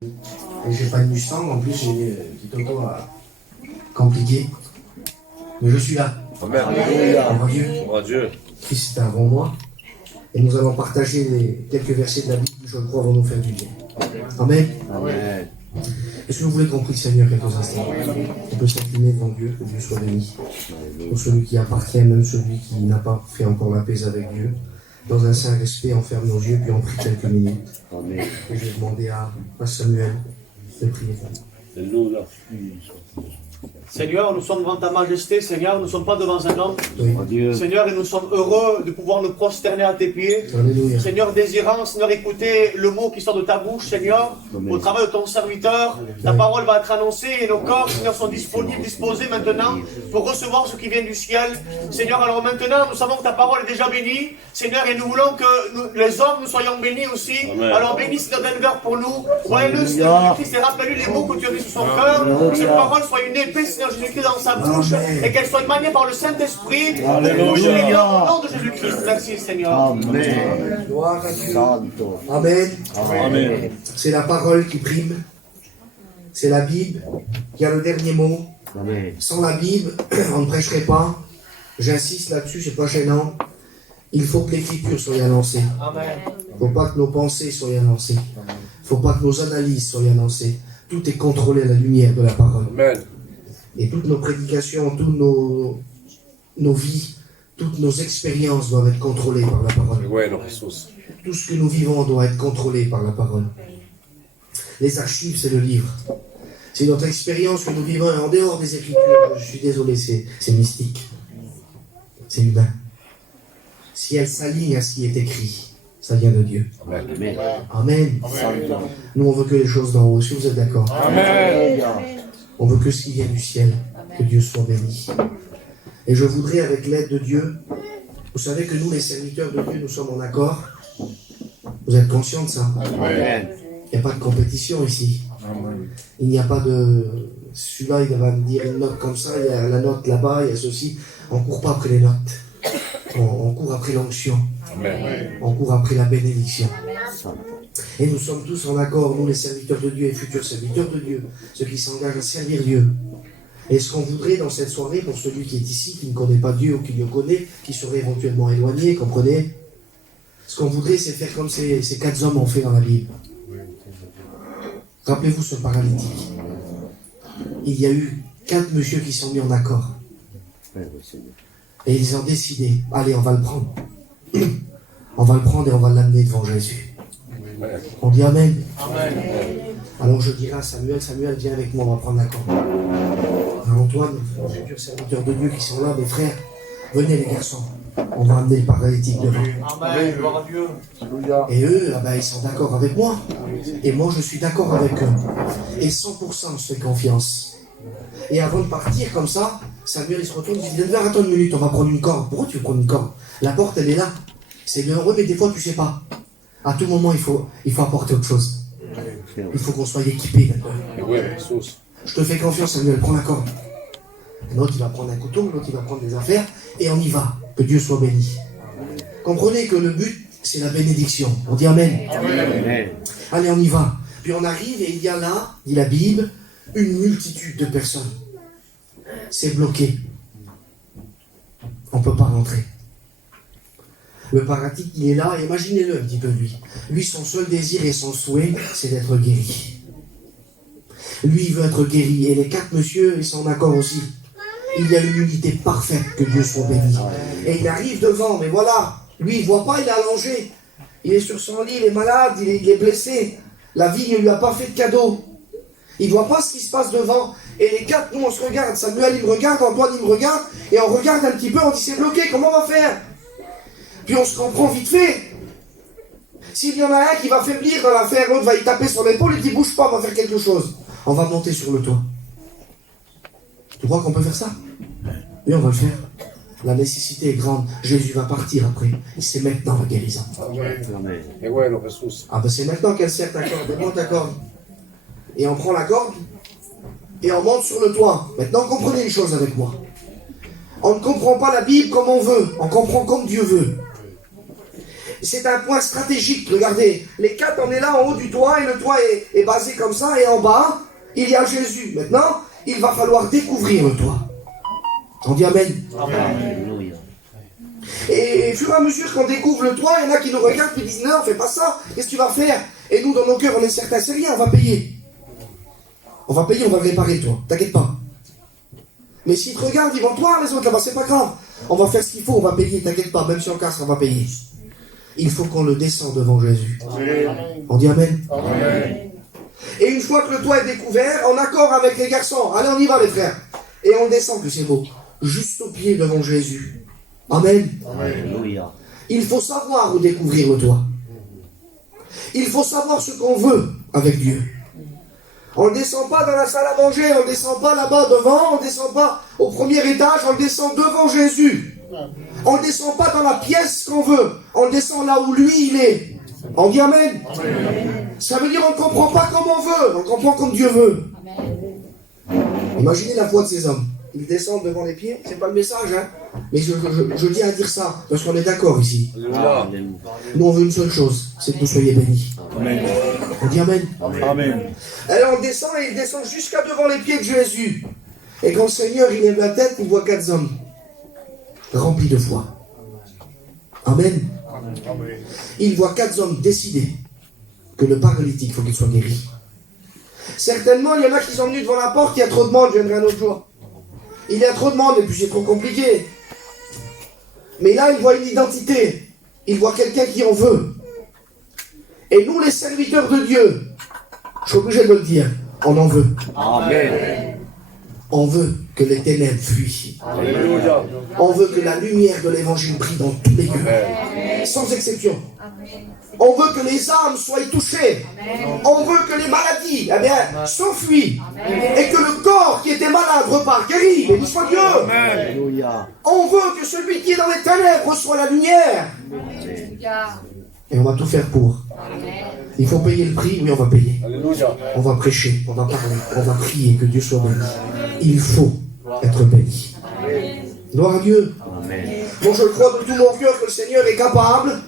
Et j'ai pas de Mustang, en plus j'ai une petite auto compliquée. Mais je suis là. Amen. Gloire à Dieu. Christ est avant moi. Et nous allons partager quelques versets de la Bible qui, je crois, vont nous faire du bien. Amen. Amen. Est-ce que vous voulez qu'on prie le Seigneur quelques instants? On peut s'incliner devant Dieu, que Dieu soit béni. Pour celui qui appartient, même celui qui n'a pas fait encore la paix avec Dieu. Dans un saint respect, on ferme nos yeux, puis on prie quelques minutes. Amen. Et je vais demander à Samuel de prier. Alléluia. Seigneur, nous sommes devant ta majesté, Seigneur, nous ne sommes pas devant un homme. Oui. Seigneur, et nous sommes heureux de pouvoir nous prosterner à tes pieds. Alléluia. Seigneur, désirant, Seigneur, écouter le mot qui sort de ta bouche, Seigneur, au travers de ton serviteur. Ta parole va être annoncée et nos corps, Seigneur, sont disponibles, disposés maintenant pour recevoir ce qui vient du ciel. Seigneur, alors maintenant, nous savons que ta parole est déjà bénie, Seigneur, et nous voulons que les hommes, nous soyons bénis aussi. Amen. Alors bénis, Seigneur, Denver pour nous. Voyez-le, Seigneur Jésus-Christ, et rappelle-lui les mots que tu as mis sur son cœur. Que cette parole soit une épée, Seigneur Jésus-Christ, dans sa bouche, Amen. et qu'elle soit maniée par le Saint-Esprit. Alléluia. Seigneur, au nom de Jésus-Christ, merci, Seigneur. Amen. Gloire à Dieu. Amen. Amen. C'est la parole qui prime. C'est la Bible qui a le dernier mot. Amen. Sans la Bible, on ne prêcherait pas. J'insiste là-dessus, c'est pas gênant. Il faut que l'écriture soit annoncée. Amen. Il ne faut pas que nos pensées soient annoncées. Il ne faut pas que nos analyses soient annoncées. Tout est contrôlé à la lumière de la parole. Amen. Et toutes nos prédications, toutes nos vies, toutes nos expériences doivent être contrôlées par la parole. Bueno, Jesús. Tout ce que nous vivons doit être contrôlé par la parole. Les archives, c'est le livre. C'est notre expérience que nous vivons en dehors des Écritures. Je suis désolé, c'est mystique. C'est humain. Si elle s'aligne à ce qui est écrit, ça vient de Dieu. Amen. Amen. Nous, on veut que les choses d'en haut. Est-ce que vous êtes d'accord? Amen. On veut que ce qui vient du ciel, que Dieu soit béni. Et je voudrais, avec l'aide de Dieu, vous savez que nous, les serviteurs de Dieu, nous sommes en accord. Vous êtes conscients de ça? Amen. Il n'y a pas de compétition ici. Il n'y a pas de... Celui-là, il va me dire une note comme ça, il y a la note là-bas, il y a ceci. On ne court pas après les notes. On court après l'onction. Amen. On court après la bénédiction. Et nous sommes tous en accord, nous les serviteurs de Dieu et futurs serviteurs de Dieu, ceux qui s'engagent à servir Dieu. Et ce qu'on voudrait dans cette soirée, pour celui qui est ici, qui ne connaît pas Dieu ou qui le connaît, qui serait éventuellement éloigné, comprenez? Ce qu'on voudrait, c'est faire comme ces 4 hommes ont fait dans la Bible. Rappelez-vous ce paralytique. Il y a eu 4 messieurs qui sont mis en accord. Et ils ont décidé, allez, on va le prendre. On va le prendre et on va l'amener devant Jésus. On dit Amen. Amen. Alors je dirai à Samuel, Samuel, viens avec moi, on va prendre la corde. Alors Antoine, les futurs serviteurs de Dieu qui sont là, mes frères, venez les garçons, on va amener le paralytique devant. Amen. Gloire à Dieu. Et eux, ah ben, ils sont d'accord avec moi. Et moi, je suis d'accord avec eux. Et 100% je fais confiance. Et avant de partir comme ça, Samuel il se retourne, il dit Denver, attends une minute, on va prendre une corde. Pourquoi tu veux prendre une corde? La porte, elle est là. C'est bien heureux, mais des fois, tu sais pas. À tout moment, il faut apporter autre chose. Il faut qu'on soit équipé. Bueno, Jesús. Je te fais confiance, Samuel, prends la corde. L'autre, il va prendre un couteau, l'autre, il va prendre des affaires, et on y va. Que Dieu soit béni. Comprenez que le but, c'est la bénédiction. On dit Amen. Amen. Allez, on y va. Puis on arrive et il y a là, dit la Bible, une multitude de personnes. C'est bloqué. On ne peut pas rentrer. Le paralytique, il est là, imaginez-le un petit peu lui. Lui, son seul désir et son souhait, c'est d'être guéri. Lui, il veut être guéri. Et les 4 messieurs, ils sont d'accord aussi. Il y a une unité parfaite, que Dieu soit béni. Et il arrive devant, mais voilà, lui, il ne voit pas, il est allongé. Il est sur son lit, il est malade, il est blessé. La vie ne lui a pas fait de cadeau. Il ne voit pas ce qui se passe devant. Et les 4, nous, on se regarde. Samuel, il me regarde, Antoine, il me regarde. Et on regarde un petit peu, on dit, c'est bloqué, comment on va faire? Puis on se comprend vite fait. S'il y en a un qui va faiblir dans l'affaire, l'autre va y taper sur l'épaule, il dit bouge pas, on va faire quelque chose. On va monter sur le toit. Tu crois qu'on peut faire ça? Oui, on va le faire. La nécessité est grande. Jésus va partir après. Et c'est maintenant la guérison. Amen. Et bueno, Jesús. Ah ben c'est maintenant qu'elle sert ta corde. Elle monte ta corde. Et on prend la corde et on monte sur le toit. Maintenant comprenez les choses avec moi. On ne comprend pas la Bible comme on veut. On comprend comme Dieu veut. C'est un point stratégique, regardez. Les 4, on est là en haut du toit, et le toit est basé comme ça, et en bas, il y a Jésus. Maintenant, il va falloir découvrir le toit. On dit Amen. Amen. Et au fur et à mesure qu'on découvre le toit, il y en a qui nous regardent et disent non, fais pas ça, qu'est-ce que tu vas faire? Et nous, dans nos cœurs, on est certains, c'est rien, on va payer. On va payer, on va réparer le toit, t'inquiète pas. Mais s'ils te regardent, ils vont te voir les autres là-bas, c'est pas grave. On va faire ce qu'il faut, on va payer, t'inquiète pas, même si on casse, on va payer. Il faut qu'on le descende devant Jésus. Amen. On dit Amen. Amen. Et une fois que le toit est découvert, en accord avec les garçons, allez on y va les frères. Et on descend, que c'est beau, juste au pied devant Jésus. Amen. Alléluia. Il faut savoir où découvrir le toit. Il faut savoir ce qu'on veut avec Dieu. On ne descend pas dans la salle à manger, on ne descend pas là-bas devant, on ne descend pas au premier étage, on descend devant Jésus. On ne descend pas dans la pièce qu'on veut, on descend là où lui il est. On dit Amen. Ça veut dire on ne comprend pas comme on veut, on comprend comme Dieu veut. Imaginez la foi de ces hommes. Ils descendent devant les pieds, c'est pas le message, hein. Mais je tiens à dire ça, parce qu'on est d'accord ici. Alléluia. Nous on veut une seule chose, c'est que vous soyez bénis. Amen. On dit Amen. Amen. Alors on descend et il descend jusqu'à devant les pieds de Jésus. Et quand le Seigneur il lève la tête, il voit 4 hommes remplis de foi. Amen. Amen. Il voit 4 hommes décidés que le paralytique, il faut qu'il soit guéri. Certainement, il y en a qui sont venus devant la porte, il y a trop de monde, je viendrai un autre jour. Il y a trop de monde et puis c'est trop compliqué. Mais là, il voit une identité. Il voit quelqu'un qui en veut. Et nous, les serviteurs de Dieu, je suis obligé de le dire, on en veut. Amen. On veut que les ténèbres fuient. Alléluia. On veut que la lumière de l'évangile brille dans tous les lieux. Sans exception. On veut que les âmes soient touchées. On veut que les maladies s'enfuient. Et que le corps qui était malade repart guéri. Béni soit Dieu. Alléluia. On veut que celui qui est dans les ténèbres reçoit la lumière. Et on va tout faire pour. Il faut payer le prix, oui on va payer. Alléluia. On va prêcher, on va parler, on va prier, que Dieu soit béni. Il faut être béni. Gloire à Dieu. Amen. Bon, je crois de tout mon cœur que le Seigneur est capable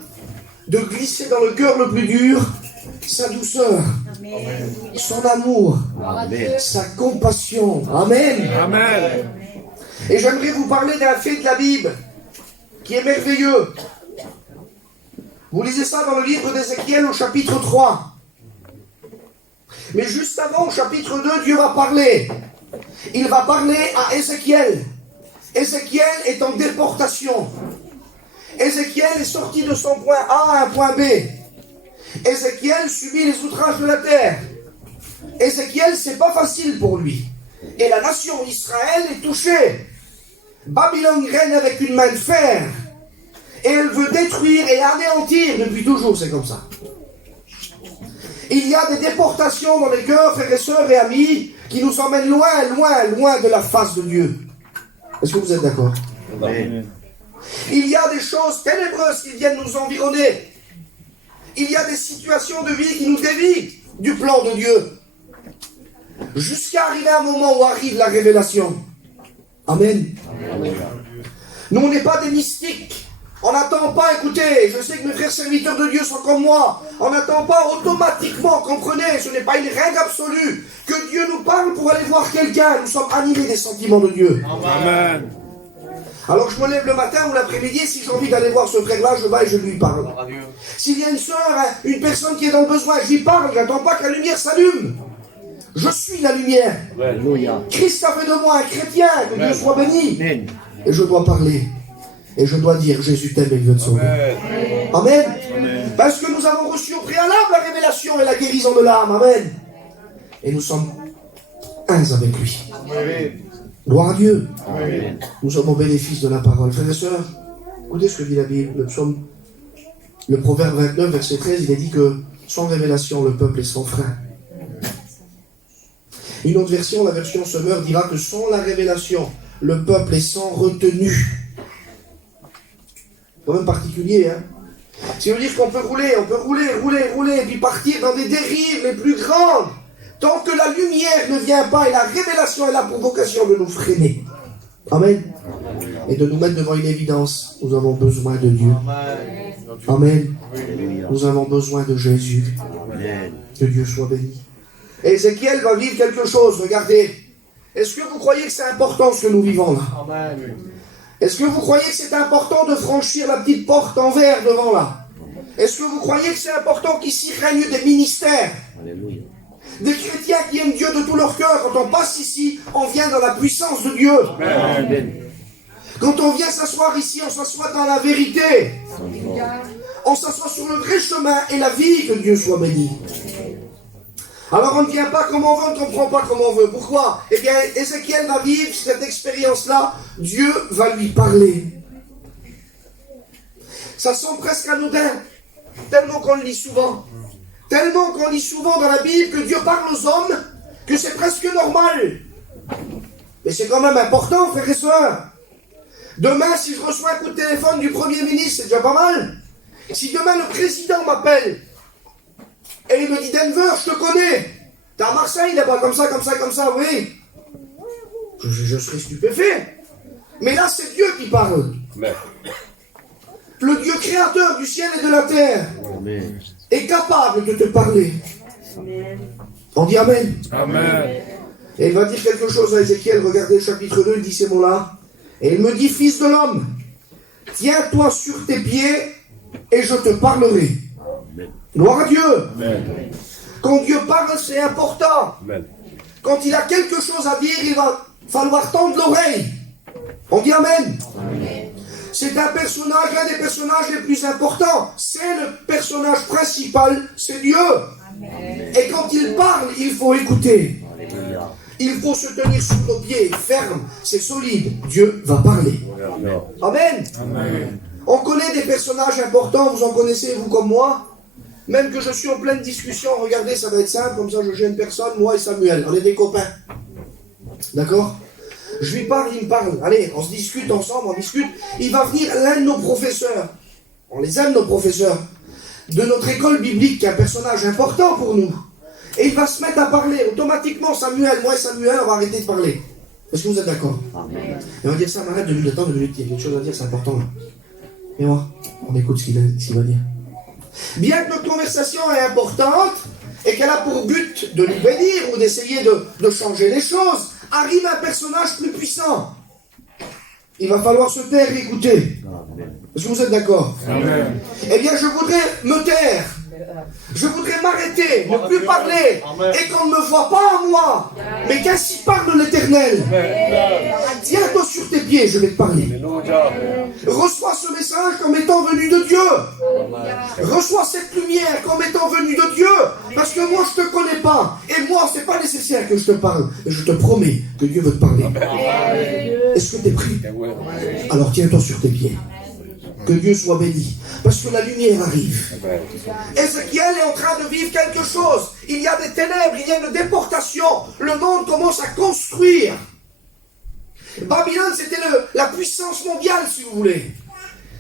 de glisser dans le cœur le plus dur sa douceur, son amour, Amen. sa compassion. Amen. Amen. Et j'aimerais vous parler d'un fait de la Bible qui est merveilleux. Vous lisez ça dans le livre d'Ézéchiel au chapitre 3. Mais juste avant, au chapitre 2, Dieu va parler. Il va parler à Ézéchiel. Ézéchiel est en déportation. Ézéchiel est sorti de son point A à un point B. Ézéchiel subit les outrages de la terre. Ézéchiel, c'est pas facile pour lui. Et la nation Israël est touchée. Babylone règne avec une main de fer. Et elle veut détruire et anéantir depuis toujours, c'est comme ça. Il y a des déportations dans les cœurs, frères et sœurs et amis, qui nous emmènent loin, loin, loin de la face de Dieu. Est-ce que vous êtes d'accord? Amen. Il y a des choses ténébreuses qui viennent nous environner. Il y a des situations de vie qui nous dévient du plan de Dieu. Jusqu'à arriver à un moment où arrive la révélation. Amen. Nous, on n'est pas des mystiques. On n'attend pas, écoutez, je sais que mes frères serviteurs de Dieu sont comme moi. On n'attend pas automatiquement, comprenez, ce n'est pas une règle absolue, que Dieu nous parle pour aller voir quelqu'un. Nous sommes animés des sentiments de Dieu. Amen. Alors je me lève le matin ou l'après-midi, si j'ai envie d'aller voir ce frère-là, je vais et je lui parle. Gloire à Dieu. S'il y a une sœur, une personne qui est dans le besoin, je lui parle, j'attends pas que la lumière s'allume. Je suis la lumière. Alléluia. Christ a fait de moi un chrétien, que Dieu soit béni. Amen. Et je dois parler. Et je dois dire, Jésus t'aime et il veut te sauver. Amen. Amen. Parce que nous avons reçu au préalable la révélation et la guérison de l'âme. Amen. Et nous sommes uns avec lui. Amen. Gloire à Dieu. Amen. Nous sommes au bénéfice de la parole. Frères et sœurs, écoutez ce que dit la Bible. Le psaume, le proverbe 29, verset 13, il est dit que sans révélation, le peuple est sans frein. Une autre version, la version Semeur, dira que sans la révélation, le peuple est sans retenue. C'est quand même particulier, hein. Ça veut dire qu'on peut rouler, et puis partir dans des dérives les plus grandes. Tant que la lumière ne vient pas et la révélation et la provocation de nous freiner. Amen. Et de nous mettre devant une évidence. Nous avons besoin de Dieu. Amen. Alléluia. Nous avons besoin de Jésus. Amen. Que Dieu soit béni. Ézéchiel va vivre quelque chose, regardez. Est-ce que vous croyez que c'est important ce que nous vivons là? Est-ce que vous croyez que c'est important de franchir la petite porte en verre devant là? Est-ce que vous croyez que c'est important qu'ici règne des ministères? Alléluia. Des chrétiens qui aiment Dieu de tout leur cœur. Quand on passe ici, on vient dans la puissance de Dieu. Amen. Quand on vient s'asseoir ici, on s'assoit dans la vérité. On s'assoit sur le vrai chemin et la vie, que Dieu soit béni. Alors on ne vient pas comme on veut, on ne comprend pas comme on veut. Pourquoi? Eh bien, Ézéchiel va vivre cette expérience-là. Dieu va lui parler. Ça semble presque anodin, tellement qu'on le lit souvent. Tellement qu'on lit souvent dans la Bible que Dieu parle aux hommes, que c'est presque normal. Mais c'est quand même important, frères et sœurs. Demain, si je reçois un coup de téléphone du Premier ministre, c'est déjà pas mal. Si demain le président m'appelle, et il me dit, Denver, je te connais. T'es à Marseille là-bas, comme ça, oui. Je serai stupéfait. Mais là, c'est Dieu qui parle. Amen. Le Dieu créateur du ciel et de la terre Amen. est capable de te parler. On dit Amen. Amen. Et il va dire quelque chose à Ézéchiel. Regardez le chapitre 2, il dit ces mots-là. Et il me dit, fils de l'homme, tiens-toi sur tes pieds et je te parlerai. Gloire à Dieu. Amen. Quand Dieu parle, c'est important. Amen. Quand il a quelque chose à dire, il va falloir tendre l'oreille. On dit Amen. C'est un personnage, l'un des personnages les plus importants. C'est le personnage principal, c'est Dieu. Et quand il parle, il faut écouter. Alléluia. Il faut se tenir sur nos pieds, ferme, c'est solide. Dieu va parler. Amen. Amen. On connaît des personnages importants, vous en connaissez, vous comme moi. Même que je suis en pleine discussion, regardez, ça va être simple, comme ça je gêne personne, moi et Samuel, on est des copains. D'accord? Je lui parle, il me parle. Allez, on se discute ensemble, on discute. Il va venir l'un de nos professeurs. On les aime, nos professeurs. De notre école biblique, qui est un personnage important pour nous. Et il va se mettre à parler. Automatiquement, Samuel, moi et Samuel, on va arrêter de parler. Est-ce que vous êtes d'accord? Amen. Et on va dire ça, arrête 2 minutes de temps, 2 minutes. Il y a quelque chose à dire, c'est important. Là. Et moi, on écoute ce qu'il va dire. Bien que notre conversation est importante et qu'elle a pour but de nous bénir ou d'essayer de changer les choses, arrive un personnage plus puissant. Il va falloir se taire et écouter. Amen. Est-ce que vous êtes d'accord? Amen. Eh bien, je voudrais me taire. Je voudrais m'arrêter, ne plus parler, et qu'on ne me voit pas à moi, mais qu'ainsi parle l'Éternel. Tiens-toi sur tes pieds, je vais te parler. Alléluia. Reçois ce message comme étant venu de Dieu. Reçois cette lumière comme étant venue de Dieu. Parce que moi, je ne te connais pas. Et moi, ce n'est pas nécessaire que je te parle. Mais je te promets que Dieu veut te parler. Est-ce que tu es prêt? Alors tiens-toi sur tes pieds. Que Dieu soit béni. Parce que la lumière arrive. Amen. Ézéchiel est en train de vivre quelque chose. Il y a des ténèbres, il y a une déportation. Le monde commence à construire. Babylone, c'était la puissance mondiale, si vous voulez.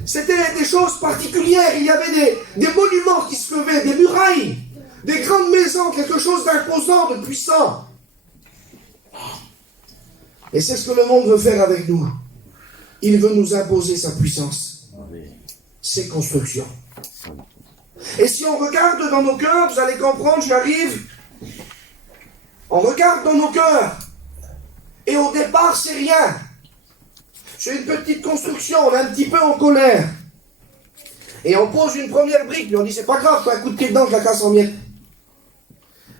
C'était des choses particulières. Il y avait des monuments qui se levaient, des murailles, des grandes maisons, quelque chose d'imposant, de puissant. Et c'est ce que le monde veut faire avec nous. Il veut nous imposer sa puissance, ses constructions. Et si on regarde dans nos cœurs, vous allez comprendre, j'y arrive. On regarde dans nos cœurs. Et au départ, c'est rien. C'est une petite construction, on est un petit peu en colère. Et on pose une première brique, mais on dit, c'est pas grave, je fais un coup de pied dedans, je la casse en miettes.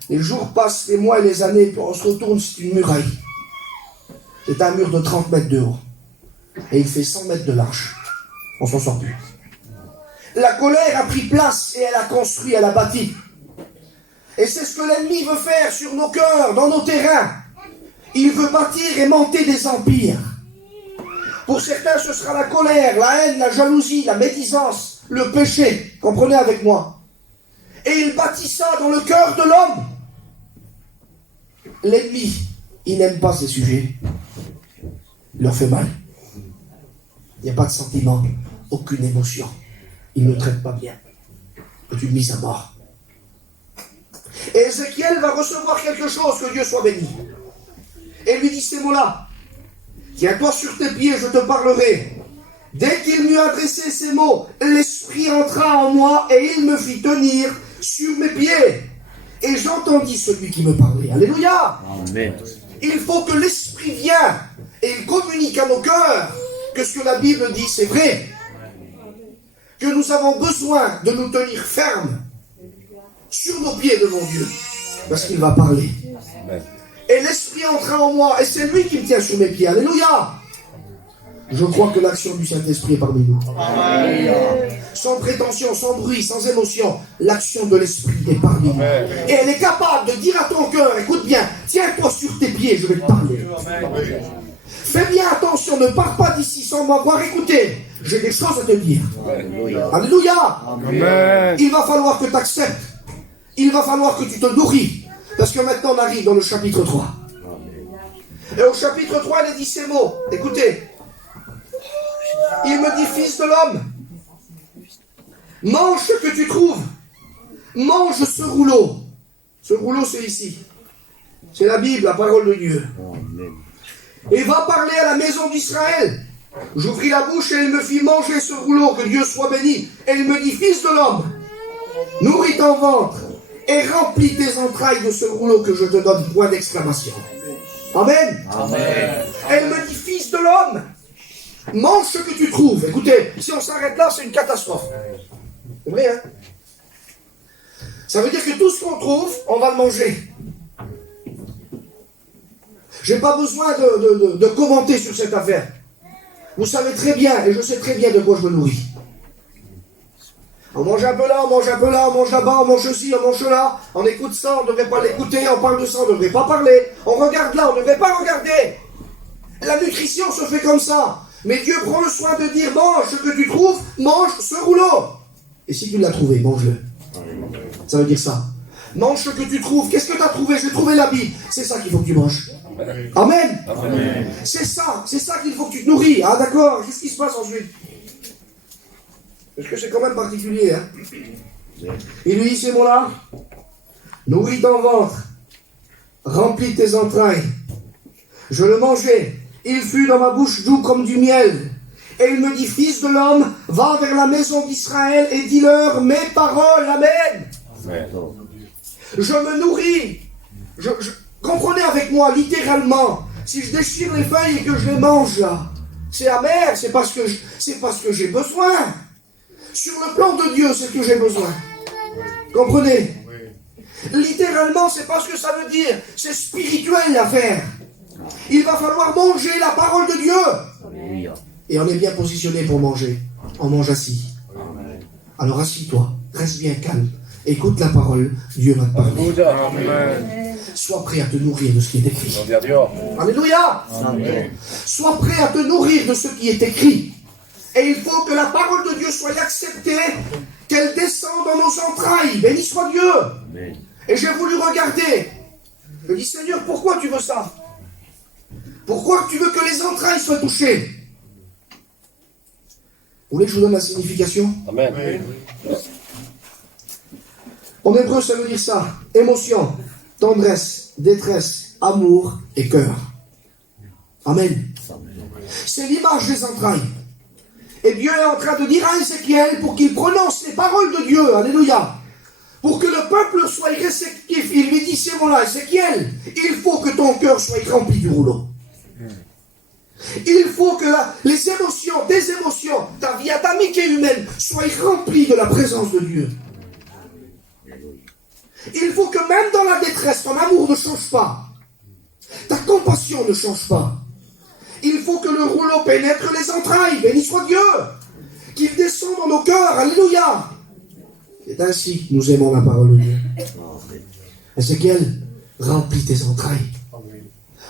Les jours passent, les mois et les années, puis on se retourne, c'est une muraille. C'est un mur de 30 mètres de haut. Et il fait 100 mètres de large. On s'en sort plus. La colère a pris place et elle a construit, elle a bâti. Et c'est ce que l'ennemi veut faire sur nos cœurs, dans nos terrains. Il veut bâtir et monter des empires. Pour certains, ce sera la colère, la haine, la jalousie, la médisance, le péché. Comprenez avec moi. Et il bâtit ça dans le cœur de l'homme. L'ennemi, il n'aime pas ces sujets. Il leur fait mal. Il n'y a pas de sentiment, aucune émotion. Il ne traite pas bien. C'est une mise à mort. Et Ézéchiel va recevoir quelque chose, que Dieu soit béni. Et lui dit ces mots-là. Tiens-toi sur tes pieds, je te parlerai. Dès qu'il m'eut adressé ces mots, l'Esprit entra en moi et il me fit tenir sur mes pieds. Et j'entendis celui qui me parlait. Alléluia. Amen. Il faut que l'Esprit vienne et il communique à nos cœurs que ce que la Bible dit, c'est vrai. Que nous avons besoin de nous tenir fermes sur nos pieds devant Dieu. Parce qu'il va parler. Amen. Et l'Esprit entra en moi et c'est lui qui me tient sur mes pieds. Alléluia. Je crois que l'action du Saint-Esprit est parmi nous. Sans prétention, sans bruit, sans émotion, l'action de l'Esprit est parmi nous. Et elle est capable de dire à ton cœur, écoute bien, tiens-toi sur tes pieds, je vais te parler. Fais bien attention, ne pars pas d'ici sans m'avoir écouté. J'ai des choses à te dire. Alléluia. Amen. Il va falloir que tu acceptes. Il va falloir que tu te nourris. Parce que maintenant on arrive dans le chapitre 3. Et au chapitre 3, il est dit ces mots. Écoutez. Il me dit, fils de l'homme, mange ce que tu trouves. Mange ce rouleau. Ce rouleau, c'est ici. C'est la Bible, la parole de Dieu. Amen. Et va parler à la maison d'Israël. J'ouvris la bouche et il me fit manger ce rouleau, que Dieu soit béni. Et il me dit, fils de l'homme, nourris ton ventre et remplis tes entrailles de ce rouleau que je te donne. Point d'exclamation. Amen. Amen. Et il me dit, fils de l'homme, mange ce que tu trouves. Écoutez, si on s'arrête là, c'est une catastrophe. C'est vrai, hein? Ça veut dire que tout ce qu'on trouve, on va le manger. Je n'ai pas besoin de commenter sur cette affaire. Vous savez très bien, et je sais très bien de quoi je me nourris. On mange un peu là, on mange un peu là, on mange là-bas, on mange ceci, on mange là. On écoute ça, on ne devrait pas l'écouter. On parle de ça, on ne devrait pas parler. On regarde là, on ne devrait pas regarder. La nutrition se fait comme ça. Mais Dieu prend le soin de dire, mange ce que tu trouves, mange ce rouleau. Et si tu l'as trouvé, mange-le. Ça veut dire ça. Mange ce que tu trouves. Qu'est-ce que tu as trouvé? J'ai trouvé la Bible. C'est ça qu'il faut que tu manges. Amen. Amen. C'est ça qu'il faut que tu te nourris. Ah d'accord, qu'est-ce qui se passe ensuite? Parce que c'est quand même particulier. Hein? Il lui dit ces mots-là. Nourris ton ventre. Remplis tes entrailles. Je le mangeai. Il fut dans ma bouche doux comme du miel. Et il me dit, fils de l'homme, va vers la maison d'Israël et dis-leur mes paroles. Amen. Amen. Je me nourris. Comprenez avec moi, littéralement. Si je déchire les feuilles et que je les mange là, c'est amer, c'est parce que j'ai besoin. Sur le plan de Dieu, c'est ce que j'ai besoin. Comprenez? Littéralement, c'est pas ce que ça veut dire. C'est spirituel l'affaire. Il va falloir manger la parole de Dieu. Alléluia. Et on est bien positionné pour manger. On mange assis. Alors assis-toi, reste bien calme. Écoute la parole, Dieu va te parler. Amen. Sois prêt à te nourrir de ce qui est écrit. Alléluia. Amen. Sois prêt à te nourrir de ce qui est écrit. Et il faut que la parole de Dieu soit acceptée, qu'elle descende dans nos entrailles. Béni soit Dieu. Amen. Et j'ai voulu regarder. Je dis, Seigneur, pourquoi tu veux ça? Pourquoi tu veux que les entrailles soient touchées? Vous voulez que je vous donne la signification? Amen. En hébreu, ça veut dire ça. Émotion, tendresse, détresse, amour et cœur. Amen. C'est l'image des entrailles. Et Dieu est en train de dire à Ézéchiel pour qu'il prononce les paroles de Dieu. Alléluia. Pour que le peuple soit réceptif. Il lui dit ces mots-là, Ézéchiel, il faut que ton cœur soit rempli du rouleau. Il faut que les émotions, tes émotions, ta vie adamique et humaine soient remplies de la présence de Dieu. Il faut que même dans la détresse, ton amour ne change pas. Ta compassion ne change pas. Il faut que le rouleau pénètre les entrailles. Béni soit Dieu. Qu'il descende dans nos cœurs. Alléluia. C'est ainsi que nous aimons la parole de Dieu. Ézéchiel, remplis tes entrailles.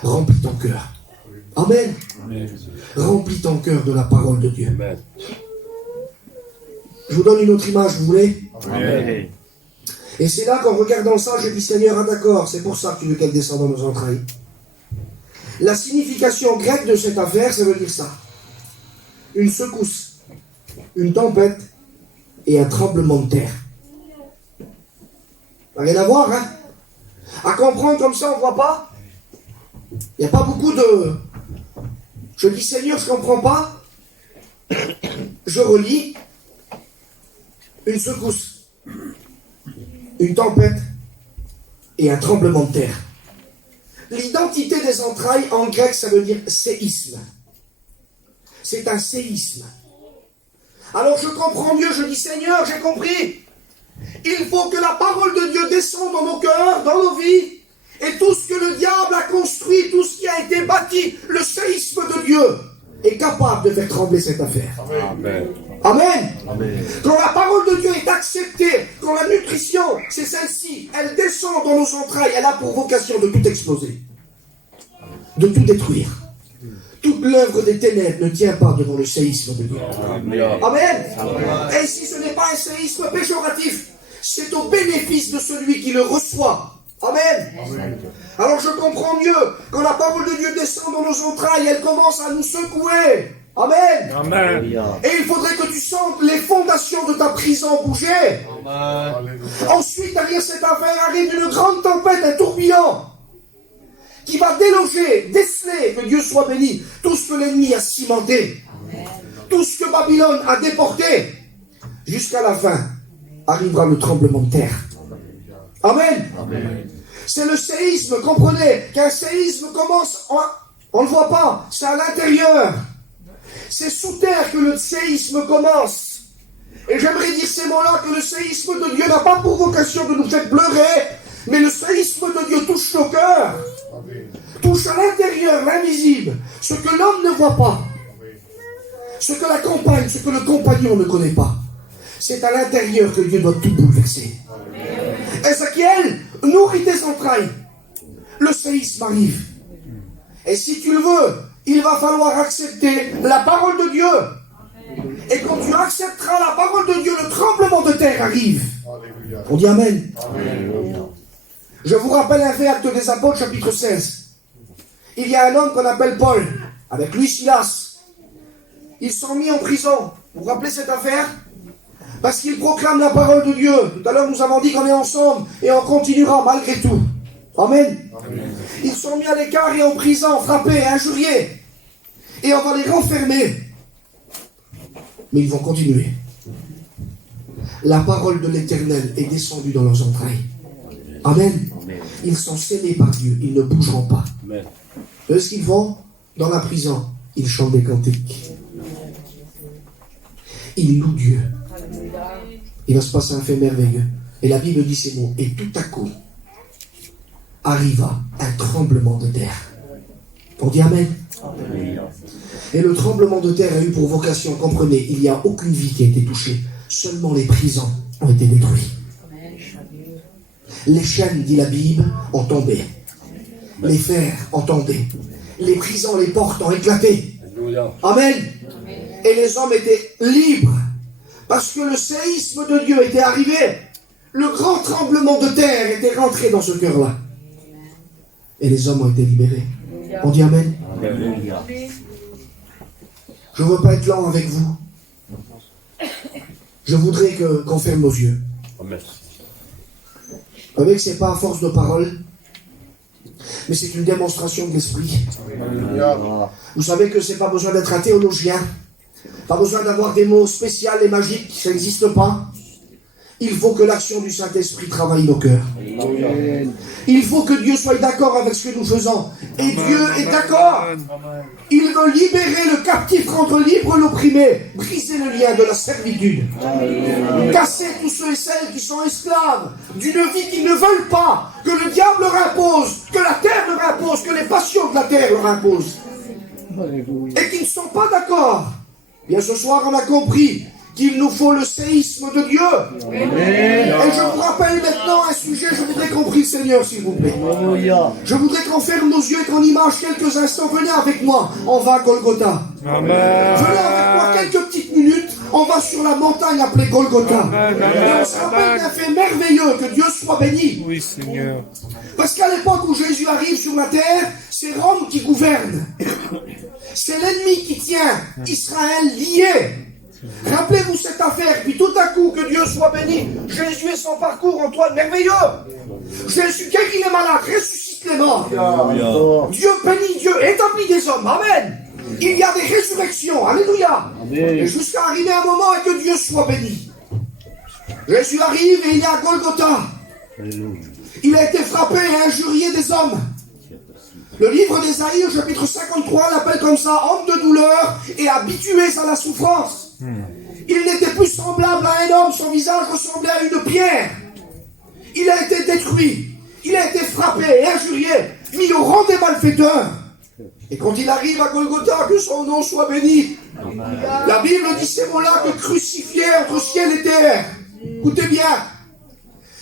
Remplis ton cœur. Amen. Remplis ton cœur de la parole de Dieu. Amen. Je vous donne une autre image, vous voulez? Amen. Et c'est là qu'en regardant ça, je dis, Seigneur, ah d'accord, c'est pour ça que tu veux qu'elle descende dans nos entrailles. La signification grecque de cette affaire, ça veut dire ça. Une secousse, une tempête et un tremblement de terre. Ça n'a rien à voir, hein? À comprendre comme ça, on ne voit pas. Il n'y a pas beaucoup de... Je dis, Seigneur, je ne comprends pas. je relis une secousse, une tempête et un tremblement de terre. L'identité des entrailles en grec, ça veut dire séisme. C'est un séisme. Alors je comprends mieux, je dis Seigneur, j'ai compris. Il faut que la parole de Dieu descende dans nos cœurs, dans nos vies, et tout ce que le diable a construit, tout ce qui a été bâti, le séisme de Dieu est capable de faire trembler cette affaire. Amen. Amen. Amen. Quand la parole de Dieu est acceptée, quand la nutrition, c'est celle-ci, elle descend dans nos entrailles, elle a pour vocation de tout exploser, de tout détruire. Toute l'œuvre des ténèbres ne tient pas devant le séisme de Dieu. Amen. Amen. Et si ce n'est pas un séisme péjoratif, c'est au bénéfice de celui qui le reçoit. Amen. Alors je comprends mieux, quand la parole de Dieu descend dans nos entrailles, elle commence à nous secouer. Amen. Amen. Et il faudrait que tu sentes les fondations de ta prison bouger. Ensuite, derrière cette affaire arrive une grande tempête, un tourbillon, qui va déloger, déceler, que Dieu soit béni, tout ce que l'ennemi a cimenté, tout ce que Babylone a déporté, jusqu'à la fin, arrivera le tremblement de terre. Amen. C'est le séisme, comprenez qu'un séisme commence, on ne le voit pas, c'est à l'intérieur. C'est sous terre que le séisme commence. Et j'aimerais dire ces mots-là, que le séisme de Dieu n'a pas pour vocation de nous faire pleurer, mais le séisme de Dieu touche nos cœurs, touche à l'intérieur, l'invisible, ce que l'homme ne voit pas, ce que la compagne, ce que le compagnon ne connaît pas. C'est à l'intérieur que Dieu doit tout bouleverser. Ézéchiel, nourris tes entrailles. Le séisme arrive. Et si tu le veux, il va falloir accepter la parole de Dieu. Et quand tu accepteras la parole de Dieu, le tremblement de terre arrive. On dit Amen. Je vous rappelle un fait, Actes des Apôtres, chapitre 16. Il y a un homme qu'on appelle Paul, avec lui Silas. Ils sont mis en prison. Vous vous rappelez cette affaire? Parce qu'ils proclament la parole de Dieu. Tout à l'heure, nous avons dit qu'on est ensemble et on continuera malgré tout. Amen. Ils sont mis à l'écart et en prison, frappés, injuriés. Et on va les renfermer. Mais ils vont continuer. La parole de l'Éternel est descendue dans leurs entrailles. Amen. Ils sont scellés par Dieu. Ils ne bougeront pas. Eux, ce qu'ils font dans la prison, ils chantent des cantiques. Ils louent Dieu. Il va se passer un fait merveilleux. Et la Bible dit ces mots. Et tout à coup, arriva un tremblement de terre. On dit Amen. Et le tremblement de terre a eu pour vocation, comprenez, il n'y a aucune vie qui a été touchée. Seulement les prisons ont été détruites. Les chaînes, dit la Bible, ont tombé. Les fers ont tombé. Les prisons, les portes ont éclaté. Amen. Et les hommes étaient libres. Parce que le séisme de Dieu était arrivé. Le grand tremblement de terre était rentré dans ce cœur-là. Et les hommes ont été libérés. On dit Amen. Je ne veux pas être lent avec vous. Je voudrais qu'on ferme nos yeux. Vous savez que ce n'est pas à force de parole, mais c'est une démonstration de l'esprit. Vous savez que ce n'est pas besoin d'être un théologien, pas besoin d'avoir des mots spéciaux et magiques, ça n'existe pas. Il faut que l'action du Saint-Esprit travaille nos cœurs. Il faut que Dieu soit d'accord avec ce que nous faisons. Et Dieu est d'accord. Il veut libérer le captif, rendre libre l'opprimé, briser le lien de la servitude. Casser tous ceux et celles qui sont esclaves d'une vie qu'ils ne veulent pas, que le diable leur impose, que la terre leur impose, que les passions de la terre leur imposent. Et qui ne sont pas d'accord. Bien, ce soir, on a compris qu'il nous faut le séisme de Dieu. Et je vous rappelle maintenant un sujet, je voudrais qu'on prie le Seigneur, s'il vous plaît. Je voudrais qu'on ferme nos yeux et qu'on image quelques instants. Venez avec moi, on va à Golgotha. Venez avec moi quelques petites minutes, on va sur la montagne appelée Golgotha. Et on se rappelle d'un fait merveilleux, que Dieu soit béni. Oui, Seigneur. Parce qu'à l'époque où Jésus arrive sur la terre, c'est Rome qui gouverne. C'est l'ennemi qui tient Israël lié. Rappelez-vous cette affaire, puis tout à coup, que Dieu soit béni, Jésus et son parcours, Antoine, merveilleux. Jésus guérit les malades, ressuscite les morts. Dieu bénit, Dieu établit des hommes, amen. Il y a des résurrections. Alléluia. Amen. Et jusqu'à arriver à un moment et que Dieu soit béni. Jésus arrive et il est à Golgotha. Alléluia. Il a été frappé et injurié des hommes. Le livre d'Ésaïe, au chapitre 53, l'appelle comme ça, homme de douleur et habitué à la souffrance. Il n'était plus semblable à un homme, son visage ressemblait à une pierre. Il a été détruit, il a été frappé et injurié, mis au rang des malfaiteurs. Et quand il arrive à Golgotha, que son nom soit béni. La Bible dit ces mots-là, que crucifié entre ciel et terre. Écoutez bien.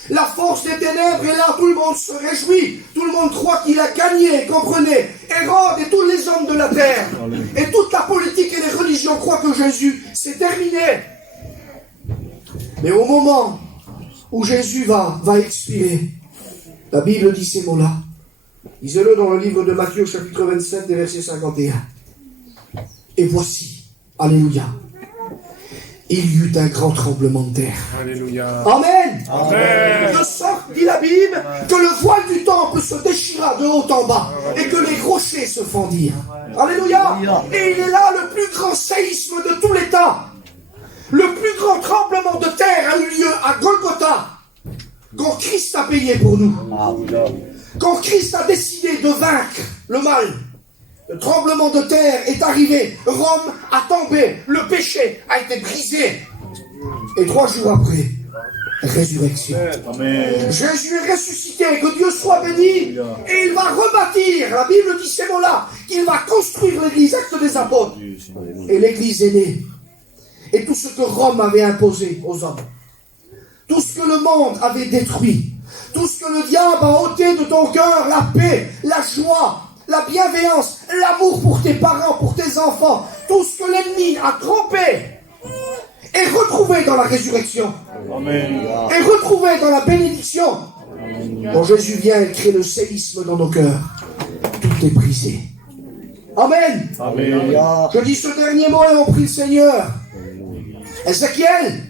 La force des ténèbres est là, tout le monde se réjouit, tout le monde croit qu'il a gagné, comprenez. Hérode et tous les hommes de la terre, et toute la politique et les religions croient que Jésus, c'est terminé. Mais au moment où Jésus va expirer, la Bible dit ces mots-là. Lisez-le dans le livre de Matthieu, chapitre 27, et verset 51. Et voici, alléluia, il y eut un grand tremblement de terre. Alléluia. Amen. Amen. De sorte, dit la Bible, que le voile du temple se déchira de haut en bas et que les rochers se fendirent. Alléluia. Et il est là le plus grand séisme de tous les temps. Le plus grand tremblement de terre a eu lieu à Golgotha quand Christ a payé pour nous. Quand Christ a décidé de vaincre le mal. Le tremblement de terre est arrivé, Rome a tombé, le péché a été brisé. Et 3 jours après, résurrection. Amen. Jésus est ressuscité, que Dieu soit béni. Et il va rebâtir, la Bible dit ces mots-là, qu'il va construire l'église, Actes des Apôtres. Et l'église est née. Et tout ce que Rome avait imposé aux hommes, tout ce que le monde avait détruit, tout ce que le diable a ôté de ton cœur, la paix, la joie, la bienveillance, l'amour pour tes parents, pour tes enfants, tout ce que l'ennemi a trompé est retrouvé dans la résurrection. Amen. Est retrouvé dans la bénédiction. Quand Jésus vient, il crée le séisme dans nos cœurs. Tout est brisé. Amen. Amen. Je dis ce dernier mot et on prie le Seigneur. Ézéchiel,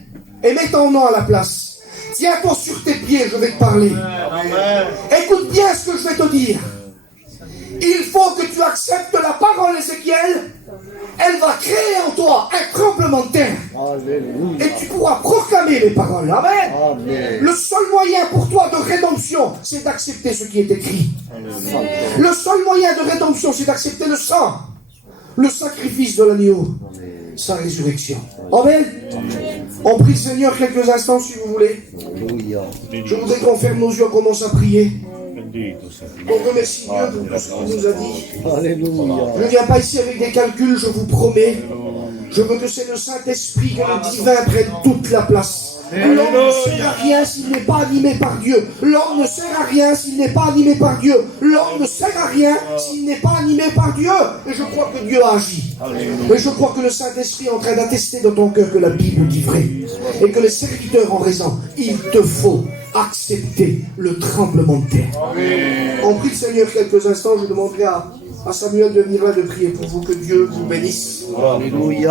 et mets ton nom à la place. Tiens-toi sur tes pieds, je vais te parler. Écoute bien ce que je vais te dire. Il faut que tu acceptes la parole, Ézéchiel. Elle va créer en toi un tremblement de terre. Alléluia. Et tu pourras proclamer mes paroles. Amen. Amen. Le seul moyen pour toi de rédemption, c'est d'accepter ce qui est écrit. Le seul moyen de rédemption, c'est d'accepter le sang, le sacrifice de l'agneau, sa résurrection. Amen. On prie le Seigneur quelques instants si vous voulez. Alléluia. Je voudrais qu'on ferme nos yeux, on commence à prier. Bendito Seigneur. On remercie Dieu pour tout ce qu'il nous a dit. Alléluia. Je ne viens pas ici avec des calculs, je vous promets. Je veux que c'est le Saint-Esprit, que le divin prenne toute la place. L'homme ne sert à rien s'il n'est pas animé par Dieu. L'homme ne sert à rien s'il n'est pas animé par Dieu. L'homme ne sert à rien s'il n'est pas animé par Dieu. Et je crois que Dieu a agi. Et je crois que le Saint-Esprit est en train d'attester dans ton cœur que la Bible dit vrai. Et que les serviteurs ont raison. Il te faut accepter le tremblement de terre. On prie le Seigneur quelques instants. Je demanderai à Samuel de venir là de prier pour vous. Que Dieu vous bénisse. Alléluia.